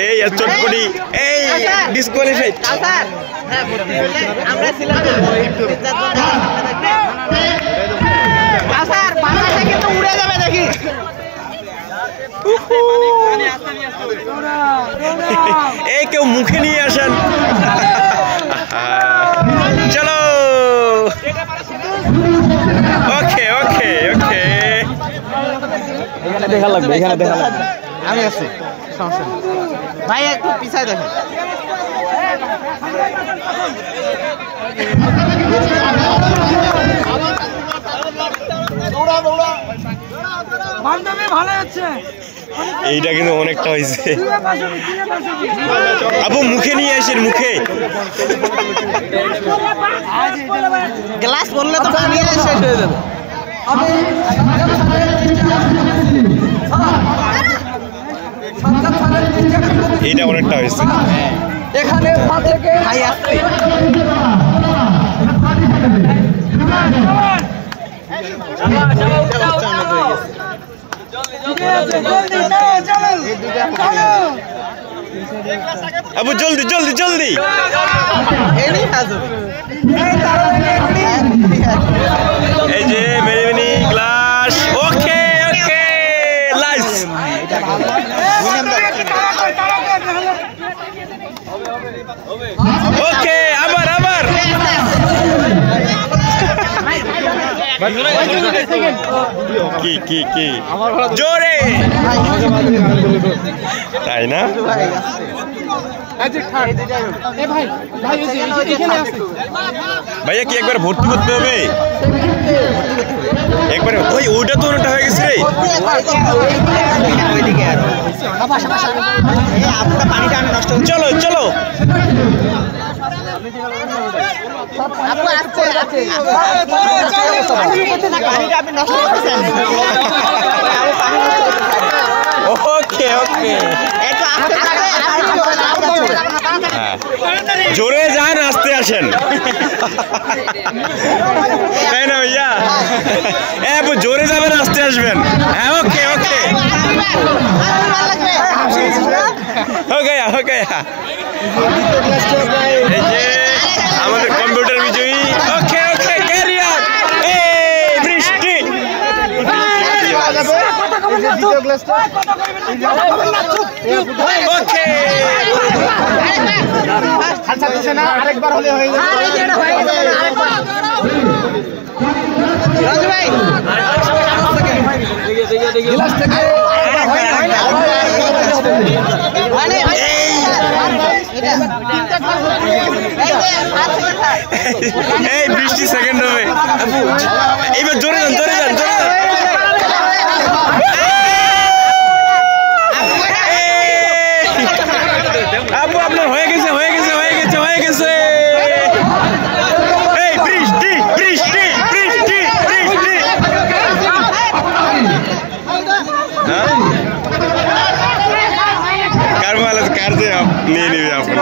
এই চটপটি এই ডিসকোয়ালিফাইড। আমরা ছিলাম স্যার বাংলাদেশে কিন্তু উড়ে যাবে দেখি। এই কেউ মুখে নিয়ে আসেন। চলো ওকে ওকে ওকে এখানে দেখা লাগবে, এখানে দেখা লাগবে। আমি আছি, সমস্যা নেই ভাই, একটু পিছায় দেখেন। এইটা কিন্তু অনেকটা হয়েছে। আপু মুখে নিয়ে আসেন, মুখে। গ্লাস বললে তো পানি শেষ হয়ে যাবে। এইটা অনেকটা হয়েছে। এখানে ভাই আসছে আপু জলদি জলদি জলদি। এই যে মেরিমিনি গ্লাস। ওকে ওকে লাইস। ওকে আবার আবার। কি কি কি জোরে, তাই না? ভাইয়া কি একবার ভর্তি করতে হবে? একবারে ওই ওইটা তো ওটা হয়ে গেছে রে। চলো চলো ওকে ওকে জোরে যান, আসতে আসেন, তাই না ভাইয়া? জোরে যাবেন, আসতে আসবেন। হ্যাঁ ওকে ওকে ওকে ওকে। এই যে আমাদের কম্পিউটার বিজয়ী। ওকে ওকে ক্যারিয়ার। এই বৃষ্টি ওকে আরেকবার হলে হয়ে এই বৃষ্টি সেকেন্ড হবে। এইবার জোরে যান জোরে যান জোরে যান। আপু আপনার হয়ে গেছে হয়ে গেছে হয়ে গেছে হয়ে গেছে। এই বৃষ্টি বৃষ্টি বৃষ্টি বৃষ্টি। কার মাল আছে, কার যে নিয়ে নিবে আপনি।